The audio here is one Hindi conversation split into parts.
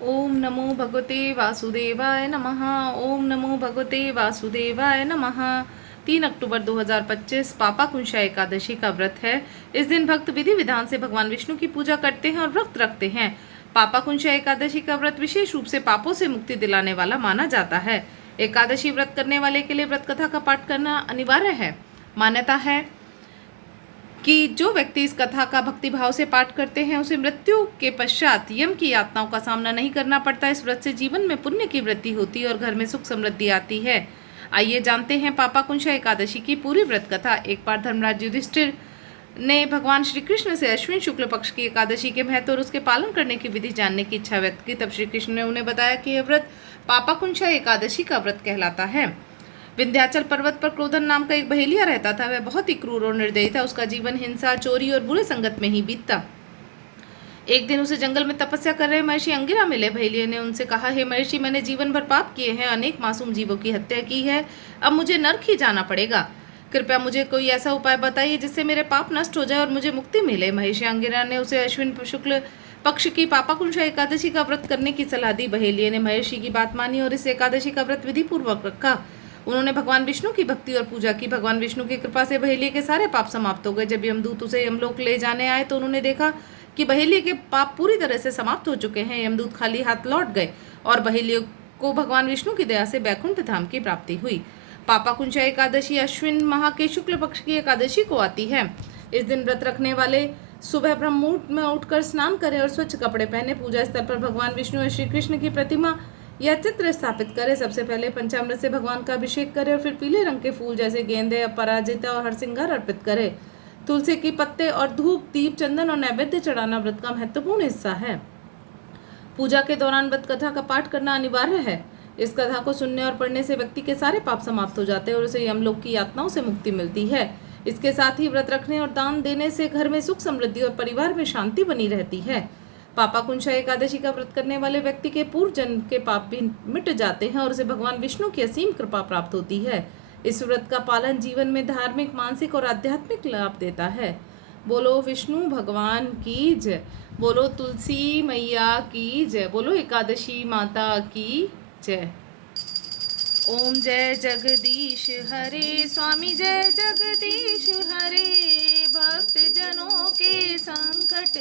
ओम नमो भगवते वासुदेवाय नमः। ओम नमो भगवते वासुदेवाय नमः। 3 अक्टूबर 2025 पापा कुंशा एकादशी का व्रत है। इस दिन भक्त विधि विधान से भगवान विष्णु की पूजा करते हैं और व्रत रखते हैं। पापा कुंशा एकादशी का व्रत विशेष रूप से पापों से मुक्ति दिलाने वाला माना जाता है। एकादशी व्रत करने वाले के लिए व्रत कथा का पाठ करना अनिवार्य है। मान्यता है कि जो व्यक्ति इस कथा का भक्तिभाव से पाठ करते हैं उसे मृत्यु के पश्चात यम की यातनाओं का सामना नहीं करना पड़ता। इस व्रत से जीवन में पुण्य की वृद्धि होती है और घर में सुख समृद्धि आती है। आइए जानते हैं पापा कुंशा एकादशी की पूरी व्रत कथा। एक बार धर्मराज युधिष्ठिर ने भगवान श्री कृष्ण से अश्विन शुक्ल पक्ष की एकादशी के महत्व और उसके पालन करने की विधि जानने की इच्छा व्यक्त की। तब श्री कृष्ण ने उन्हें बताया कि यह व्रत पापा कुंशा एकादशी का व्रत कहलाता है। विंध्याचल पर्वत पर क्रोधन नाम का एक बहेलिया रहता था। वह बहुत ही क्रूर और निर्दयी था। उसका जीवन हिंसा, चोरी और बुरे संगत में ही बीतता। एक दिन उसे जंगल में तपस्या कर रहे महर्षि अंगिरा मिले। बहेलिया ने उनसे कहा, हे महर्षि, मैंने जीवन भर पाप किए हैं, अनेक मासूम जीवों की हत्या की है। अब मुझे नरक ही जाना पड़ेगा। कृपया मुझे कोई ऐसा उपाय बताइए जिससे मेरे पाप नष्ट हो जाए और मुझे मुक्ति मिले। महर्षि अंगिरा ने उसे अश्विन शुक्ल पक्ष की पापा कुंशा एकादशी का व्रत करने की सलाह दी। बहेलिया ने महर्षि की बात मानी और इस एकादशी का व्रत विधि पूर्वक रखा। उन्होंने भगवान विष्णु की भक्ति और पूजा की। भगवान विष्णु की कृपा से बहेलिया के सारे पाप समाप्त हो गए। जब यमदूत उसे यमलोक ले जाने आए तो उन्होंने देखा कि बहेलिया के पाप पूरी तरह से समाप्त हो चुके हैं। यमदूत खाली हाथ लौट गए और बहेलिया को भगवान विष्णु की दया से बैकुंठ धाम की प्राप्ति हुई। पापा कुंशा एकादशी अश्विन माह के शुक्ल पक्ष की एकादशी को आती है। इस दिन व्रत रखने वाले सुबह ब्रह्म मुहूर्त में उठकर स्नान करें और स्वच्छ कपड़े पहने। पूजा स्थल पर भगवान विष्णु और श्री कृष्ण की प्रतिमा या चित्र स्थापित करें। सबसे पहले पंचामृत से भगवान का अभिषेक करें और फिर पीले रंग के फूल जैसे गेंदे, अपराजिता और हरसिंगार अर्पित करें। तुलसी के पत्ते और धूप, दीप, चंदन और नैवेद्य चढ़ाना व्रत का महत्वपूर्ण हिस्सा है। पूजा के दौरान व्रत कथा का पाठ करना अनिवार्य है। इस कथा को सुनने और पढ़ने से व्यक्ति के सारे पाप समाप्त हो जाते हैं और उसे यमलोक की यातनाओं से मुक्ति मिलती है। इसके साथ ही व्रत रखने और दान देने से घर में सुख समृद्धि और परिवार में शांति बनी रहती है। पापा कुंशा एकादशी का व्रत करने वाले व्यक्ति के पूर्व जन्म के पाप भी मिट जाते हैं और उसे भगवान विष्णु की असीम कृपा प्राप्त होती है। इस व्रत का पालन जीवन में धार्मिक, मानसिक और आध्यात्मिक लाभ देता है। बोलो विष्णु भगवान की जय। बोलो तुलसी मैया की जय। बोलो एकादशी माता की जय। ओम जय जगदीश हरे स्वामी, जय जगदीश हरे। भक्त जनों के संकट,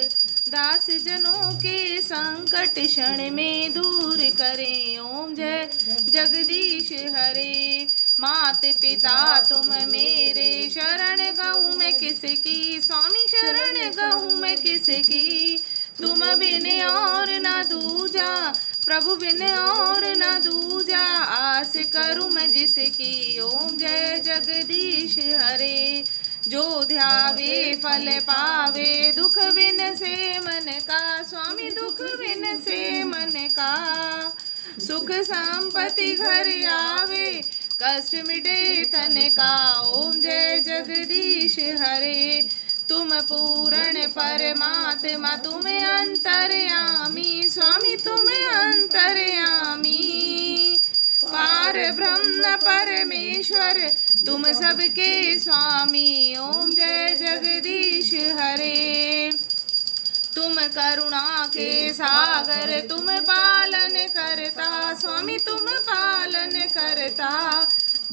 दास जनों के संकट क्षण में दूर करें। ओम जय जगदीश हरे। मात पिता तुम मेरे, शरण गहूँ मैं किसकी। स्वामी शरण गहूँ मैं किसकी। तुम बिन और न दूजा, प्रभु बिन और न दूजा। आस करूँ मैं जिसकी। ओम जय जगदीश हरे। जो ध्यावे फल पावे, दुख बिन से मन का। स्वामी दुख बिन से मन का। सुख संपत्ति घर आवे, कष्ट मिटे तन का। ओम जय जगदीश हरे। तुम पूर्ण परमात्मा, तुम अंतर्यामी। स्वामी तुम अंतर्यामी। पार ब्रह्म परमेश्वर, तुम सबके स्वामी। ओम जय जगदीश हरे। तुम करुणा के सागर, तुम पालन करता। स्वामी तुम पालन करता।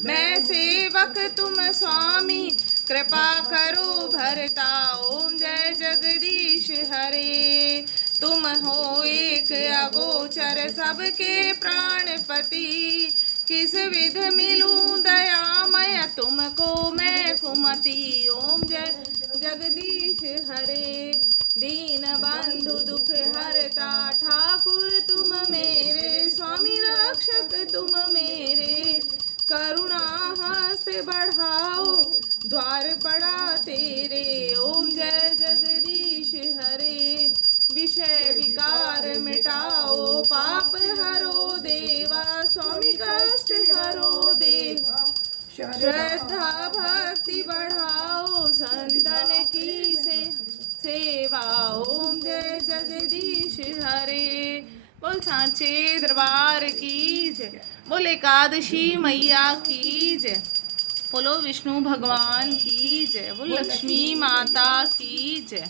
मैं सेवक तुम स्वामी, कृपा करो भरता। ओम जय जगदीश हरे। तुम हो एक अगोचर, सबके प्राणपति। किस विध मिलूं दयामय, तुमको मैं कुमति। ओम जय जगदीश हरे। दीन बंधु दुख हरता, ठाकुर तुम मेरे। स्वामी रक्षक तुम मेरे। करुणा हस्त बढ़ाओ, द्वार पड़ा तेरे। ओम जय जगदीश हरे। विषय विकार मिटाओ, पाप हरो देवा। स्वामी कष्ट हरो देवा। श्रद्धा भक्ति बढ़ाओ, संतन की सेवा। ओम जय जगदीश हरे। बोल सांचे दरबार की जय। बोल एकादशी मैया की जय। बोलो विष्णु भगवान की जय। बोल लक्ष्मी माता की जय।